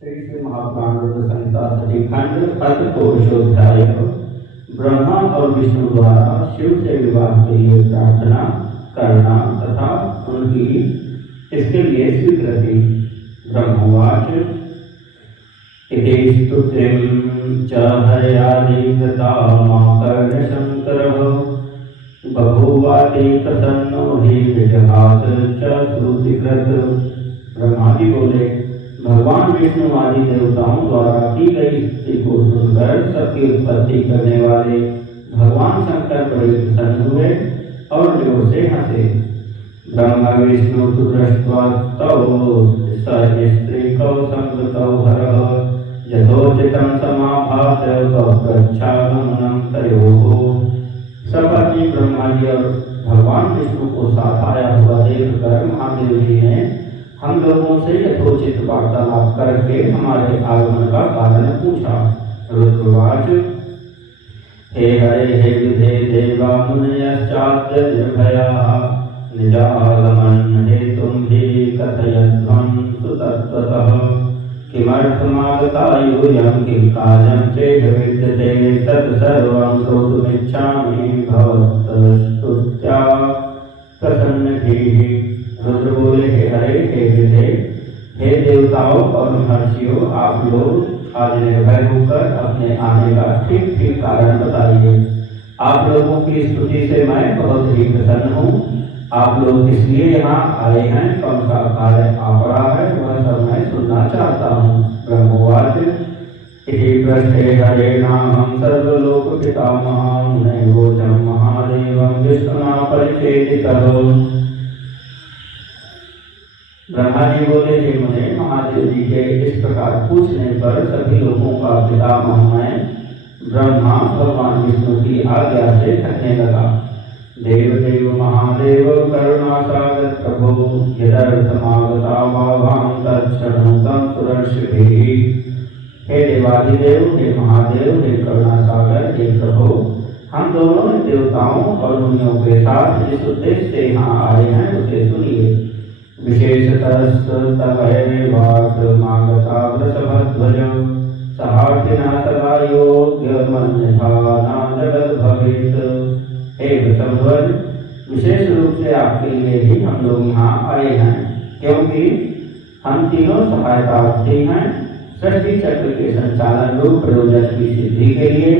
श्री महापुराण संहिता सतीखंड अर्थकोशोध्याय। ब्रह्मा और विष्णु द्वारा शिव से विवाह के लिए प्रार्थना करना तथा उनकी इसके लिए स्वीकृति। ब्रह्मवाच इति स्तुतिं च हर्यादिकृतामाकर्ण्यशङ्करः बभूवाति प्रसन्नो हि विजहात च श्रुतिकृत। ब्रह्मा जी बोले, भगवान विष्णु आदि देवताओं द्वारा की गई स्तुति को सुनकर सबकी उत्पत्ति करने वाले भगवान शंकर बड़े प्रसन्न हुए और जोर से हंसे। ब्रह्मा विष्णु तु दृष्ट्वा तौ स्त्रीकौ संगतौ हरः यथोचितं समाभास्य पृच्छागमनं तयोः। सपत्नी ब्रह्मा जी और भगवान विष्णु को साथ आया हुआ देखकर महादेव जी ने हम लोगों से यथोचित वार्तालाप करके हमारे आगमन का कारण पूछा। रुद्रवाच हे हरे हे विधे देवा मुनयश्चाद्य निर्भयाः निजागमन हेतुं हि कथयध्वं सुतत्वतः किमर्थमागता यूयं किं कार्यं चेद विद्यते तत्सर्वं श्रोतुमिच्छामि भवतस्तुत्या प्रसन्नभिः। रुद्र बोले, हे हरे हे विधे, हे देवताओं और महर्षियों, आप लोग आज निर्भय होकर अपने आने का ठीक ठीक कारण बताइए। आप लोगों की स्तुति से मैं बहुत ही प्रसन्न हूँ। आप लोग इसलिए यहाँ आए हैं, कौन सा कार्य आ पड़ा है वह सब मैं सुनना चाहता हूँ। ब्रह्मवाच इति पृष्ठे हरे नामं सर्वलोक पितामहं नैवोचं महादेवं विष्णुना परिचेदितः। ब्रह्मा जी बोले, हे मुने, महादेव जी के इस प्रकार पूछने पर सभी लोगों का पितामह मैं ब्रह्मा भगवान विष्णु की आज्ञा से कहने लगा। देव देव महादेव करुणासागर प्रभो यदर्थमागता भावां तत्क्षणं तं सुरक्षिभिः। हे देवाधिदेव, हे महादेव, हे करुणासागर, हे प्रभो, हम दोनों देवताओं और मुनियों के साथ जिस उद्देश्य से यहाँ आए हैं उसे सुनिए। विशेषतस्तवैवागता वृषभध्वज सहार्थिनः सदा योग्यमन्यथा न जगद्भवेत्। हे वृषभध्वज, विशेष रूप से आपके लिए ही हम लोग यहाँ आए हैं, क्योंकि हम तीनों सहायतार्थी हैं। सृष्टि चक्र के संचालन रूप प्रयोजन की सिद्धि के लिए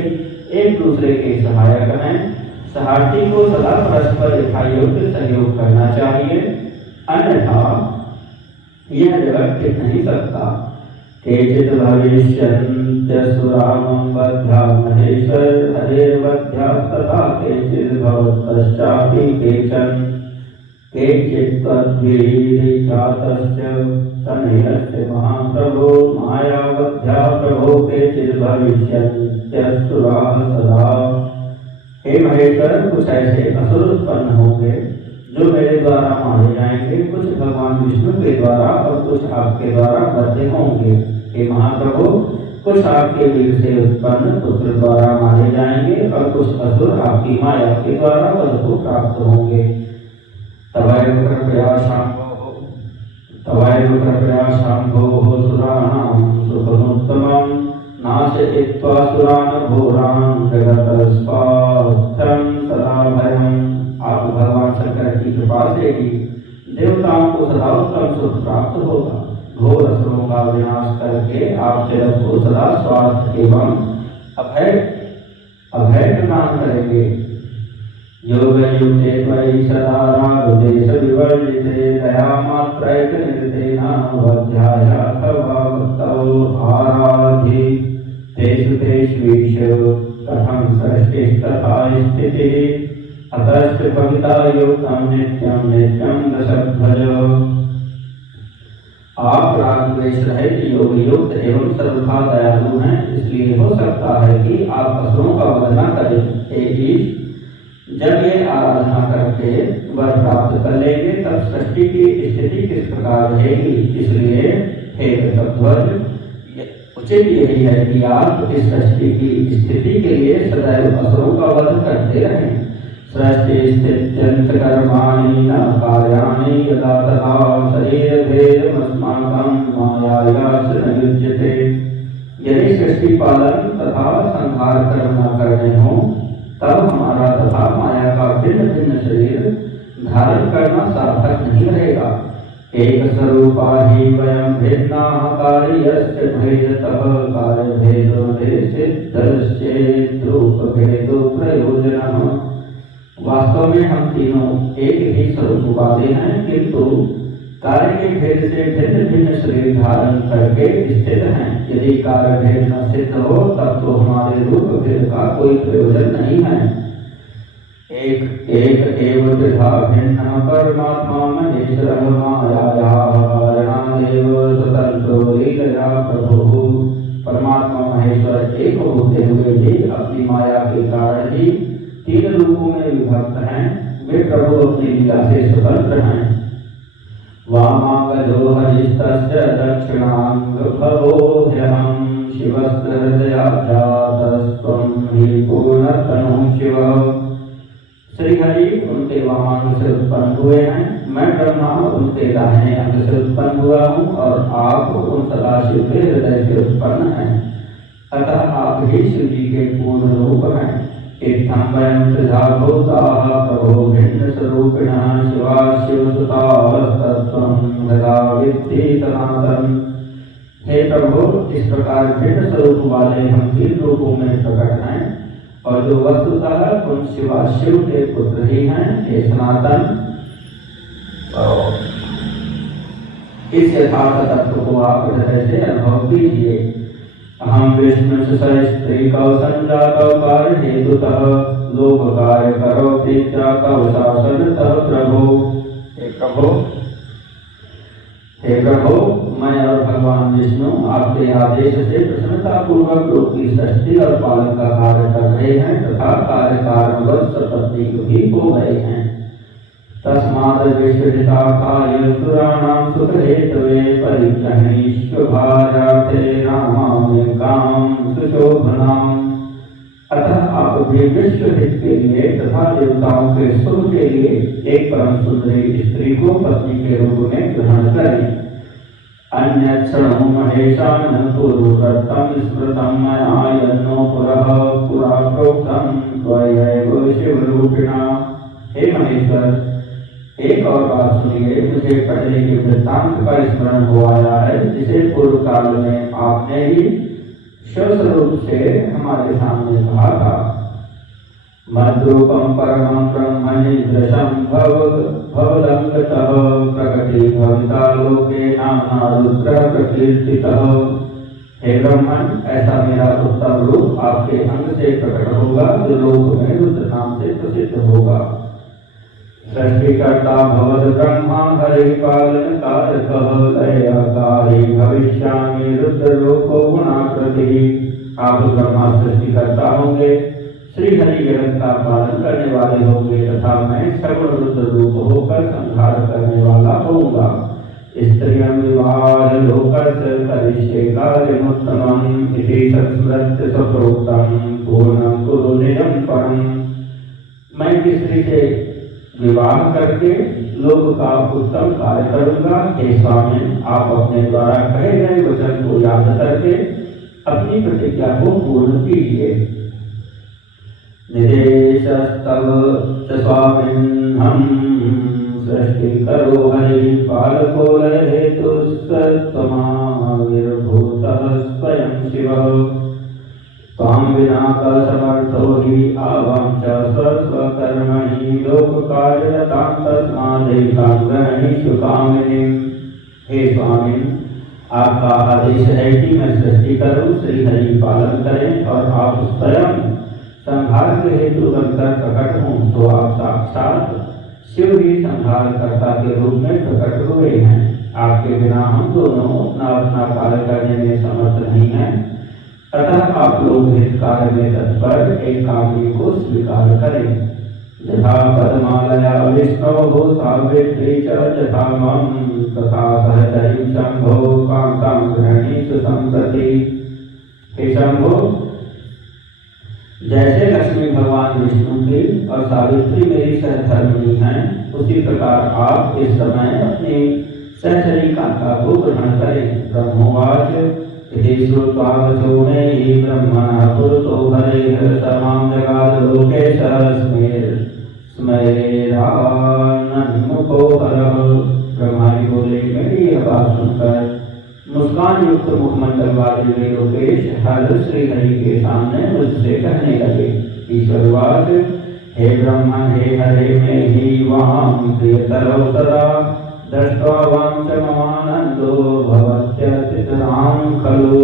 एक दूसरे के सहायक हैं। सहार्थी को सदा परस्पर यथायोग्य सहयोग करना चाहिए, अन्यथा यह जगत टिक नहीं सकता। केचित् भविष्यन्त्यसुरामं बद्ध्या महेश्वर हरेर्बद्ध्यास्तथा केचित् भवतश्चापि केचन केचित् त्वद्भिरीरिचातस्य तनयस्य महाप्रभो मायाबद्ध्या प्रभो केचित् भविष्यन्त्यसुराः सदा। हे महेश्वर, कुछ ऐसे असुर उत्पन्न होंगे जो मेरे द्वारा मारे जाएंगे, कुछ भगवान विष्णु के द्वारा और कुछ आपके द्वारा बद्ध होंगे। हे महाप्रभु, कुछ आपके वीर से उत्पन्न पुत्र द्वारा मारे जाएंगे और कुछ असुर आपकी माया के द्वारा वध को प्राप्त होंगे। तवैव कृपया शाम्भोः सुराणां सुखमुत्तमं नाशयित्वा सुरान् घोरान् जगतस्वास्थ्यं सदा भयम्। आप भगवान शंकर की कृपा से ही देवताओं को सदा उत्तम सुख प्राप्त होगा। घोर असुरों का विनाश करके आप जगत को सदा स्वास्थ्य एवं अभय प्रदान करेंगे। योग युक्ते त्वयि सदा रागदेश विवर्जिते दया मात्रैक निरतेन वध्यायाथवा भक्तौ आराधि तेषु तेष्वीश कथं सृष्टिस्तथा स्थितिः अतश्च भविता युक्तं नित्यं नित्यं दशध्वज। आप राग द्वेष रहित योग युक्त एवं सर्वथा दयालु हैं, इसलिए हो सकता है कि आप असुरों का वध न करें। हे ईश, जब ये आराधना करके वर प्राप्त कर लेंगे तब सृष्टि की स्थिति किस प्रकार रहेगी। इसलिए हे वृषभध्वज, उचित यही है कि आप इस सृष्टि की स्थिति के लिए सदैव असुरों का वध करते रहें। सृष्टिस्थित्यन्तकर्माणि न कार्याणि यदा तथा शरीरभेदमस्माकं मायायाच न युज्यते। यदि सृष्टि पालन तथा संहार कर्म न करने हो तब हमारा तथा माया का भिन्न भिन्न शरीर धारण करना सार्थक नहीं रहेगा। एक स्वरूपा ही वयं भिन्नाः कार्यस्य भेदतः कार्यभेदो सिद्धश्चेत् रूपभेदो प्रयोजनः। वास्तव में हम तीनों एक ही स्वरूप वाले हैं, किंतु कार्य के भेद से भिन्न भिन्न शरीर धारण करके स्थित हैं। यदि कार्य भेद न सिद्ध हो तब तो हमारे रूप भेद का कोई प्रयोजन नहीं है। एक एव त्रिधा भिन्न परमात्मा महेश्वरः मायायाः कारणादेव स्वतंत्रो लीलया प्रभुः। परमात्मा महेश्वर एक होते हुए भी अपनी माया के कारण ही तीन रूपों में विभक्त हैं। वे प्रभु अपनी लीला से स्वतंत्र हैं। वामांगो हरिस्तस्य दक्षिणांगभवो ह्यहं शिवस्य हृदयाजातस्त्वं हि पूर्णतनुः शिवः। श्री हरि उनके वामांग से उत्पन्न हुए हैं, मैं ब्रह्मा उनके दाहिने अंग से उत्पन्न हुआ हूँ और आप उन सदाशिव के हृदय से उत्पन्न हैं। अतः आप ही शिव जी के पूर्ण रूप हैं। इत्थं वयं त्रिधा भूताः प्रभो भिन्न स्वरूपिणः शिवाशिवसुतास्तत्त्वं यदा विद्धि सनातन। हे प्रभु, इस प्रकार भिन्न स्वरूप वाले हम तीन रूपों में प्रकट हैं और जो वस्तुतः उन शिवाशिव के पुत्र ही हैं। हे सनातन, इस यथार्थ तत्व को आप हृदय से अनुभव कीजिए। अहम विष्णु स्त्री कौ संजातौ कार्य हेतुतः लोक कार्य करोति कौ शासनतः प्रभो। हे प्रभु, मैं और भगवान विष्णु आपके आदेश से प्रसन्नता पूर्वक लोक की सृष्टि और पालन का कार्य कर रहे हैं तथा कार्य कारणवश सपत्नी भी हो गए हैं। तस्मात् विश्वहितार्थाय सुराणां सुखहेतवे परिग्रहणीष्वभाजार्थे रामाम्यकां सुशोभनाम्। अतः आप भी विश्व हित के लिए तथा देवताओं के सुख के लिए एक परम सुंदरी स्त्री को पत्नी के रूप में ग्रहण करें। अन्यक्षणो महेशान पूर्वव्रतं स्मृतं मया यन्नो पुरा प्रोक्तं त्वयैव शिवरूपिणा। हे महेश्वर, एक और बात सुनिए। मुझे पहले के वृत्तांत का स्मरण हो आया है जिसे पूर्व काल में आपने ही स्वस्वरूप से हमारे सामने कहा था। मद्रूपं परमं ब्रह्मनिदृशं भवदंगतः प्रकटीभविता लोके नाम्ना रुद्र प्रकीर्तितः। हे ब्रह्मन, ऐसा मेरा उत्तम रूप आपके अंग से प्रकट होगा जो लोक में रुद्र नाम से प्रसिद्ध होगा। सृष्टिकर्ता भवद ब्रह्मा हरिपालनकारकः लयकारी भविष्यामि रुद्ररूपो गुणाकृतिः। आप ब्रह्मा सृष्टिकर्ता होंगे, श्री हरि जगत का पालन करने वाले होंगे तथा मैं सगुण रुद्र रूप होकर संहार करने वाला होऊंगा। स्त्रियं विवाह लोकस्य करिष्ये कार्यमुत्तमम् इति संस्मृत्य सप्रोक्तं पूर्णं कुरु निजं परम्। मैं स्त्री से विवाह करके लोक का उत्तम कार्य करूंगा। हे स्वामी, आप अपने द्वारा कहे गए वचन को याद करके अपनी प्रतिज्ञा को पूर्ण कीजिए। निदेशस्तव च स्वामिन्हं सृष्टिकरो हरिपालको लयहेतुस्त्वमाविर्भूतः स्वयं शिवः। त्वां विना समर्थो हि आवां च स्वस्वकर्मणि लोककार्यरतां तस्मादेकां गृह्णीषु कामिनीम्। हे स्वामी, आपका आदेश है कि मैं सृष्टि करूं, श्री हरि पालन करें और आप स्वयं संहार के हेतु बनकर प्रकट हों। तो आप साक्षात शिव ही संहार कर्ता के रूप में प्रकट हुए हैं। आपके बिना हम दोनों अपना अपना कार्य करने में समर्थ नहीं हैं। अतः आप लोग हित कार्य में तत्पर एक कामनी को स्वीकार करें। यथा पद्मालया विष्णोः सावित्री च यथा मम तथा सहचरीं शंभो कांतां गृह्णीषु सम्प्रति। हे शंभो, जैसे लक्ष्मी भगवान विष्णु की और सावित्री मेरी सहधर्मिणी हैं, उसी प्रकार आप इस समय अपनी सहचरी कांता को ग्रहण करें। ब्रह्मोवाच इति श्रुत्वा वचो मे ब्रह्मणः पुरतो हरेः सर्वां जगाद लोकेशः स्मरेदानन्मुखो हरः। ब्रह्मा जी बोले, मेरी यह बात सुनकर मुस्कान युक्त मुखमंडल वाले वे लोकेश हर श्री हरि के सामने मुझसे कहने लगे। ईश्वरवाच हे ब्रह्मन् हे हरे मे हि वां प्रियतरो सदा दृष्ट्वा वां च ममानन्दो भवत्यतितरां खलु।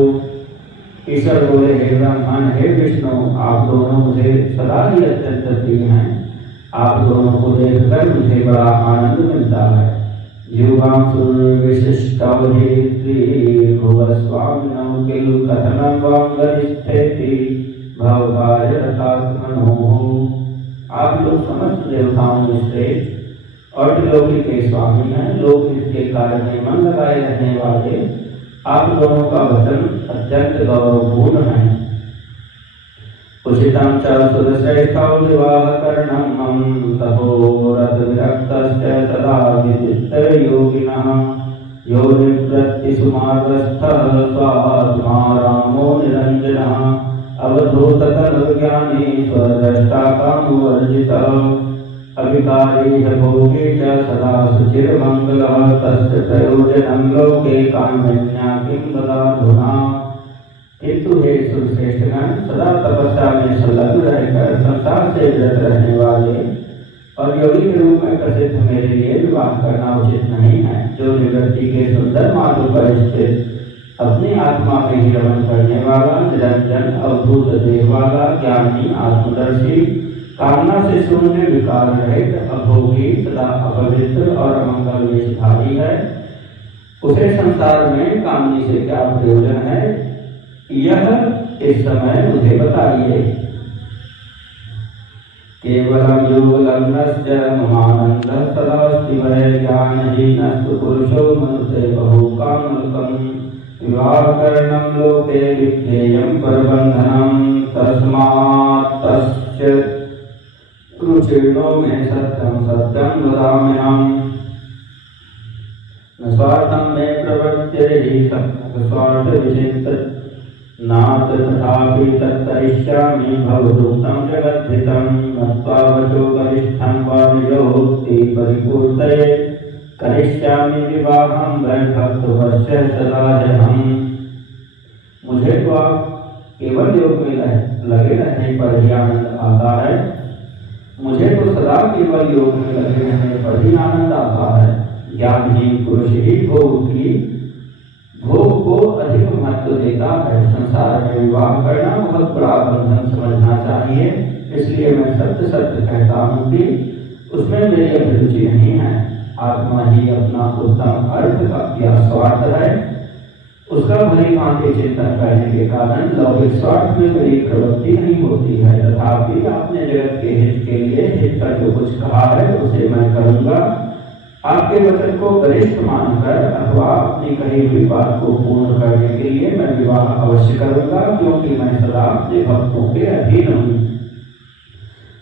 ईश्वर बोले, हे ब्रह्मन् हे विष्णु, आप दोनों मुझे सदा ही अत्यंत प्रिय हैं। आप दोनों को देखकर मुझे बड़ा आनंद मिलता है। युवांसु विशिष्टावधेत्री भुवस्वामिनौ किल कथनं वां गरिष्ठेति भवभार्यरथात्मनोः। आप लोग समस्त देवताओं में श्रेष्ठ और त्रिलोकी के स्वामी हैं। लोकहित के कार्य में मन लगाए रहने वाले आप दोनों का वचन अत्यंत गौरवपूर्ण है। उचितं च सुरश्रेष्ठौ विवाहकरणं मम तपोरतविरक्तस्य सदा विदितयोगिनः यो निवृत्तिषु मार्गस्थः स्वात्मा रामो निरञ्जनः अवधूततनुज्ञानी स्वद्रष्टा कामवर्जितः अविकारी च भोगे च सदा शुचिर्मङ्गलः तस्य प्रयोजनं लोके काम्यन्या किं वदाधुना। किंतु हे सुरश्रेष्ठगण, सदा तपस्या में संलग्न रहकर संसार से विरत रहने वाले और योगी के रूप में प्रसिद्ध मेरे लिए विवाह करना उचित नहीं है। जो निवृत्ति के सुंदर मार्ग पर स्थित अपनी आत्मा में ही रमण करने वाला, निरंजन अवधूत देह वाला, ज्ञानी आत्मदर्शी, कामना से शून्य, विकार रहित, अभोगी, सदा अपवित्र और अमंगल वेशधारी है, उसे संसार में कामनी से क्या प्रयोजन है, यह इस समय मुझे बताइए। केवलं योगलग्नस्य ममानन्दः सदास्ति वै ज्ञानहीनस्तु पुरुषो मनुते बहुकामकं विवाहकरणं लोके विज्ञेयं परबन्धनं तस्मात् तस्य रुचिर्नो मे सत्यं सत्यं वदाम्यहम् न स्वार्थं मे प्रवृत्तिर्हि स्वार्थविचिन्तत् नाथ तथापि तत्करिष्यामि भवदुक्तं जगद्धितं मत्वा वचो गरिष्ठं वा निजोक्ति परिपूर्तये करिष्यामि विवाहं वैभक्तवश्य सदाजहम्। मुझे तो आप केवल योग में लगे रहने पर ही आनंद आता है। मुझे तो सदा केवल योग में लगे रहने पर ही आनंद आता है। ज्ञानहीन पुरुष ही भोग को अधिक महत्व देता है। संसार में विवाह करना बहुत बड़ा बंधन समझना चाहिए। इसलिए मैं सत्य सत्य कहता हूँ कि उसमें मेरी अभिरुचि नहीं है। आत्मा ही अपना उत्तम अर्थ का या स्वार्थ है। उसका भली भांति चिंतन करने के कारण लौकिक स्वार्थ में मेरी प्रवृत्ति नहीं होती है। तथापि आपने जगत के हित के लिए हित का जो कुछ कहा है उसे मैं करूँगा। आपके वचन को गरिष्ठ मानकर अथवा अपनी कही हुई बात को पूर्ण करने के लिए मैं विवाह अवश्य करूंगा, क्योंकि मैं सदा अपने भक्तों के अधीन हूँ।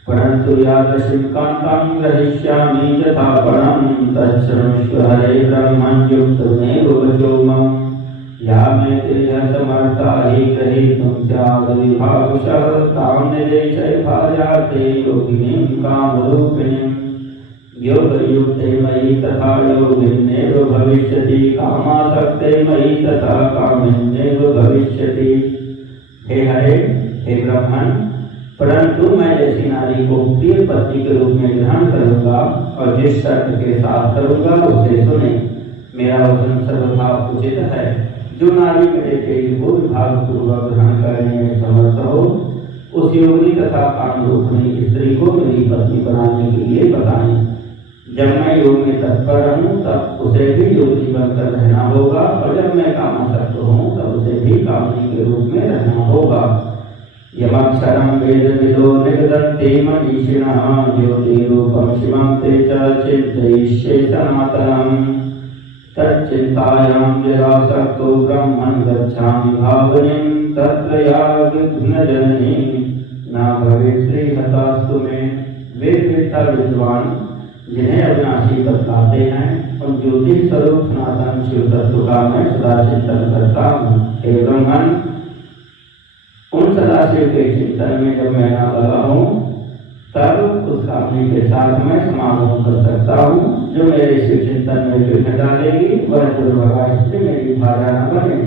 परंतु यादृशीं कान्तां ग्रहीष्यामि यथा परं तच्छृणुष्व हरे ब्रह्मन् युक्तमेव वचो मम या मे तेजः समर्था हि ग्रहीतुं स्याद्विभागशः तां निदेशय भार्याते योगिनीं कामरूपिणीम्। योगयुक्ते मयि तथा योगिन्येव भविष्यति कामासक्ते मयि तथा कामिन्येव भविष्यति। हे हरे, हे ब्रह्मन्, परंतु मैं ऐसी नारी को प्रिय पत्नी के रूप में ग्रहण करूंगा और जिस शर्त के साथ करूंगा उसे सुने। मेरा वचन सर्वथा उचित है। जो नारी मेरे तेज को विभाग पूर्वक ग्रहण करने में समर्थ हो, उस योगिनी तथा कामरूपिणी स्त्री को मेरी पत्नी बनाने के लिए बताएं। जब मैं योग में तत्पर रहूं तब उसे भी योगी बनकर रहना होगा, और जब मैं कामासक्त हूँ तब उसे भी कामनी के रूप में रहना होगा। यमक्षरं वेदविदो निगदन्ति मनीषिणः ज्योतिरूपं शिवं ते च चिन्तयिष्ये सनातनम्। तच्चिन्तायां यदासक्तो ब्रह्मन् गच्छामि भावनीं तत्र या विघ्नजननी न भवेत्री हतास्तु में। वेद वेत्ता विद्वान जिन्हें अविनाशी बतलाते हैं उन ज्योति स्वरूप सनातन शिव तत्व का मैं सदा चिंतन करता हूँ। हे ब्रह्मन, उन सदाशिव के चिंतन में जब मैं न लगा हूँ तब उस कामनी के साथ मैं समागम कर सकता हूँ। जो मेरे शिव चिंतन में विघ्न डालेगी वह दुर्भगा स्त्री मेरी भाजा न बने।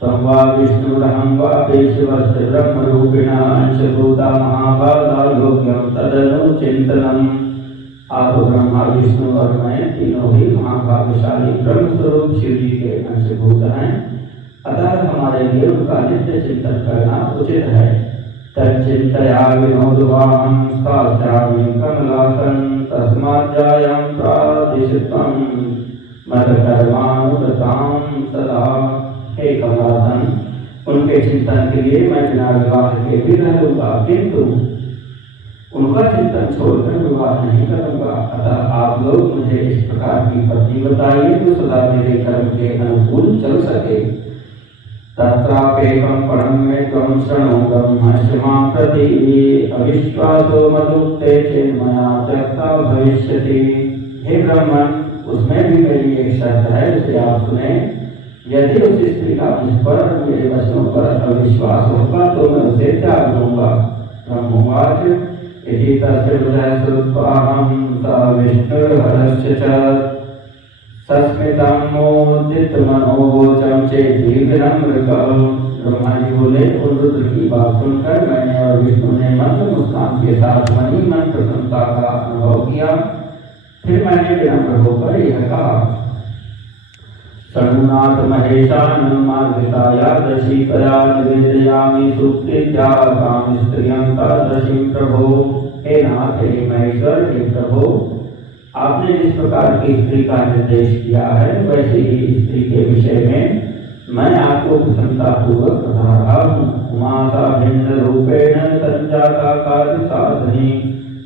तम वा विष्णुरहं वा शिवस्य ब्रह्म रूपिण अंशभूता महाभागा योग्यम तदनु चिंतनम। आप ब्रह्मा विष्णु और मैं तीनों ही महाभाग्यशाली ब्रह्म स्वरूप शिव जी के अंशभूत हैं, अतः हमारे लिए उनका नित्य चिंतन करना उचित है। तच्चिंतया विनोदवाहं स्थास्यामि कमलासन तस्माज्जायं प्रादिशित्वं मदकर्मानुगतां सदा। हे कमलासन, उनके चिंतन के लिए मैं बिना विवाह के भी रहूंगा, किंतु उनका चिंतन छोड़कर विवाह नहीं करूंगा। अतः आप लोग मुझे इस प्रकार की पत्नी बताइए जो सदा मेरे कर्म के अनुकूल चल सके। तत्रापेकं परं मे त्वं शृणुगं हर्षमां प्रति अविश्वासो मदुक्ते चेन्मया त्यक्ता भविष्यति। हे ब्राह्मण, उसमें भी मेरी एक शर्त है, उसे आप सुने। यदि उस स्त्री का मुझ पर मेरे वचनों पर अविश्वास होगा तो मैं उसे त्याग दूंगा। ब्रह्मवाच इति तस्य हृदय सुप्ताहं स विष्णुर्हरस्य च सस्मितं मोदित मनोवोचम चेति विनम्रकः। ब्रह्मा जी बोले, उन रुद्र की बात सुनकर मैंने और विष्णु ने मंद मुस्कान के साथ मनी मन प्रसन्नता का अनुभव किया। फिर मैंने विनम्र होकर यह कहा, शृणुनाथ महेशानं मार्गिताया दशीकया निवेदयामि सुप्रीत्या काम स्त्रियं तादृशीं प्रभो। हे नाथ, हे महेश्वर, हे प्रभो, आपने जिस प्रकार की स्त्री का निर्देश किया है वैसे ही स्त्री के विषय में मैं आपको प्रसन्नता पूर्वक बता रहा हूँ। माता भिन्न रूपेण संजाता कार्य साधनी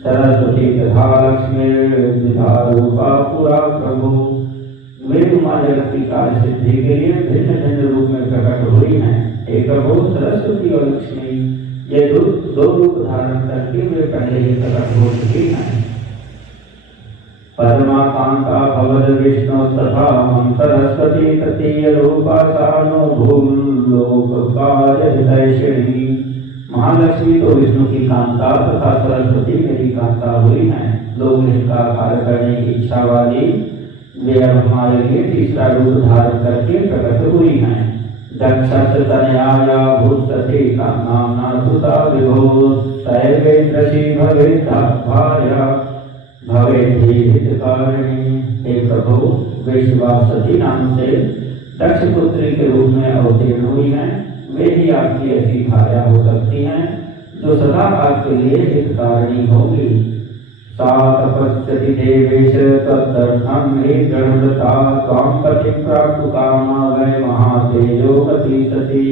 सरस्वती तथा लक्ष्मी विधा रूपा पुरा प्रभु। वे तुम्हारे जगत की कार्य सिद्धि के लिए भिन्न भिन्न रूप में प्रकट हुई हैं। एक प्रभु सरस्वती और लक्ष्मी ये दो रूप धारण करके वे पहले ही प्रकट हो चुकी हैं। परमाकांता भवद विष्णु तथा सरस्वती तृतीय रूपा सानो भूलोक कार्य हितैषिणी। महालक्ष्मी तो विष्णु की कांता तथा सरस्वती मेरी कांता हुई हैं। लोग इनका कार्य करने की इच्छा वाली वे अब हमारे लिए तीसरा रूप धारण करके प्रकट हुई हैं। दक्षस्तनयाया भूतसती का नामना तुसा विभो सर्वेन्द्रशी भवेद्भार्या भवेद्धि हितकारिणी। हे प्रभु, वे शिवासती नाम से दक्ष पुत्री के रूप में अवतीर्ण हुई हैं। वे ही आपकी ऐसी भार्या हो सकती हैं जो सदा आपके लिए हितकारिणी होगी। सा तपस्यति देवेश तदर्थं मे दृढ़ता त्वां पतिं प्राप्तु कामा वै महातेजोवती सती।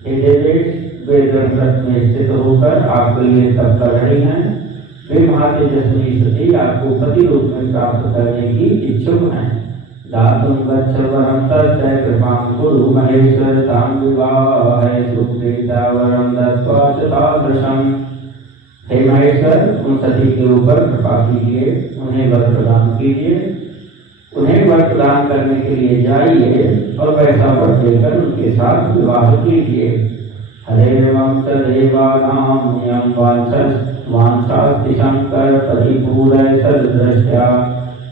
हे देवेश, वे दृढ़ में स्थित होकर आपके लिए तप कर रही हैं। वे महातेजस्वी सती आपको पति रूप में प्राप्त करने की इच्छुक हैं। दातुं गच्छ वरं तस्य कृपां कुरु महेश्वर तां विवाहय सुप्रीता वरं दत्त्वा च तादृशम्। हे महेश्वर, उन सती के ऊपर कृपा कीजिए, उन्हें वर प्रदान कीजिए। उन्हें वर प्रदान करने के लिए जाइए और वैसा वर देकर उनके साथ विवाह कीजिए। हरेवं च देवानां नियम वांछास्ति शंकर परिपूरय सदृष्ट्या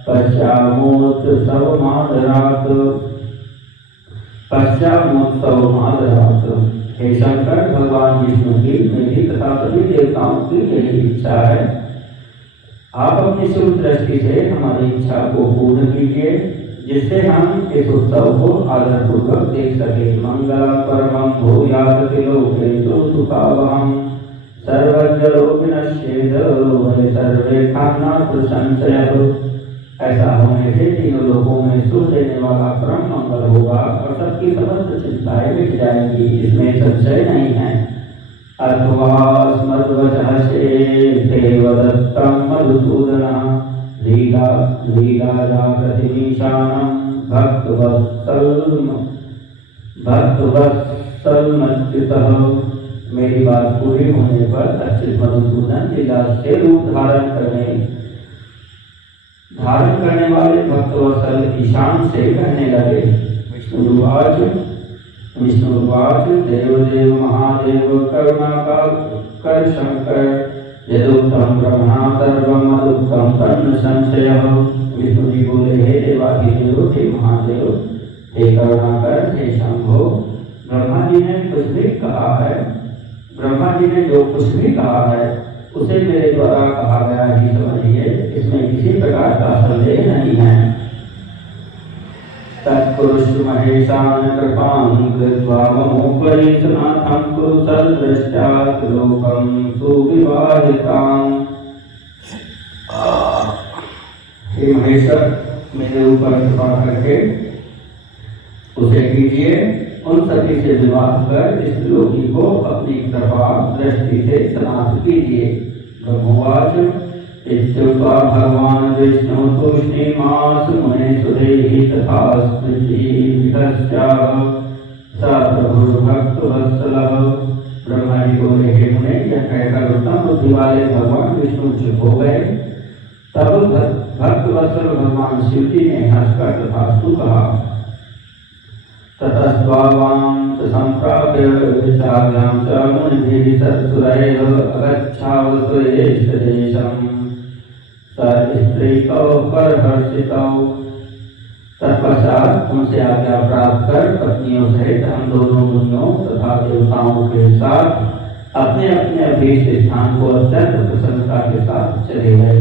पश्चामोत्सवमादरात्। हे शंकर, भगवान विष्णु की मेरी तथा सभी देवताओं की यही इच्छा है। आप अपनी शुभ दृष्टि से हमारी इच्छा को पूर्ण कीजिए जिससे हम इस उत्सव को आदर पूर्वक देख सके। मंगलम परमं भूयात् लोकेषु सुखावहं सर्वज्ञो विनश्येद वै सर्वे खान्नाथ संशयः। ऐसा होने से तीनों लोगों में सुख देने वाला परम मंगल होगा और सबकी समस्त चिंताएं मिट जाएंगी, इसमें संशय नहीं है। अथवा स्मृतवचः देवदत्तं मधुसूदनः लीला प्रतिमीशानं भक्तवत्सलमच्युतः। मेरी बात पूरी होने पर अच्युत मधुसूदन लीला से रूप धारण करने वाले भक्तवत्सल ईशान से कहने लगे। विष्णुवाच देवदेव महादेव करुणाकर शंकर यदुक्तम ब्रह्मणा सर्वम मदुक्तम तन्न संशयः। विष्णु जी बोले, हे देवाधिदेव, हे महादेव, हे करुणाकर, हे शंभो, ब्रह्मा जी ने कुछ भी कहा है, ब्रह्मा जी ने जो कुछ भी कहा है उसे मेरे द्वारा कहा गया ही समझिए, इसमें किसी प्रकार का संदेह नहीं है। तत्पुरुष महेशान कृपां कृत्वा ममोपरि सनाथं पुरुषदृष्टात् लोकं सुविवाहितां। हे महेश्वर, मेरे ऊपर कृपा करके उसे कीजिए, उन सभी से विवाह कर इस लोकी को अपनी कृपा दृष्टि से सनाथ कीजिए। ब्रह्मवाच इत्युक्त्वा भगवान् विष्णु तूष्णीमास मुने सुरेहि तथा स्मृतिभिश्चाह स प्रभुर्भक्तवत्सलः। ब्रह्मा जी बोले, हे मुने, यह कहकर उत्तम बुद्धि वाले भगवान विष्णु चुप हो गए। तब भक्तवत्सल भगवान शिव जी ने हंसकर तथास्तु कहा। ततस्त्वां च सम्प्राप्य विचार्यां च मुनिभिः सत्सुरैः अगच्छावसुरेष्टदेशं स स्त्रीकौ परहर्षितौ। तत्पश्चात उनसे आज्ञा प्राप्त कर पत्नियों सहित हम दोनों मुनियों तथा देवताओं के साथ अपने अपने अभीष्ट स्थान को अत्यंत प्रसन्नता के साथ चले गए।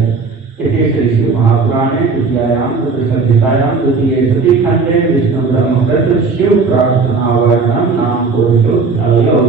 इति श्री शिव महापुराणे द्वितीयायां संहितायां द्वितीये सती खंडे विष्णु ब्रह्म शिव प्रार्थना वर्णनम नाम पुरुषोत्तमयोः।